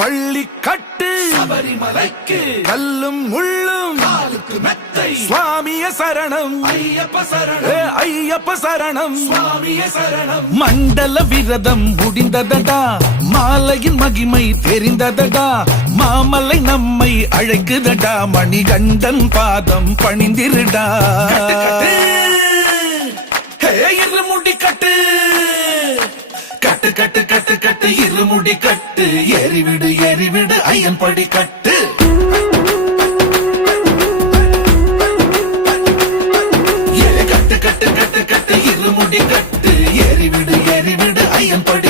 பள்ளி கட்டு சபரிமலைக்கு கல்லும் முள்ளும் காலுக்கு மெத்தை சுவாமிய சரணம் ஐயப்ப சரணம் ஐயப்ப சரணம் சுவாமிய சரணம். மண்டல விரதம் முடிந்ததடா, மாலையின் மகிமை தெரிந்ததடா, மாமலை நம்மை அழைக்குதடா, மணிகண்டன் பாதம் பணிந்திருடா. இருமுடி கட்டு கட்டு கட்டு கட்டு கட்டு இருமுடி கட்டு, ஏறிவிடு ஏறிவிடு ஐயன் படி கட்டு. கட்டு கட்டு கட்டு கட்டு இருமுடி கட்டு, ஏறிவிடு ஏறிவிடு ஐயன் படி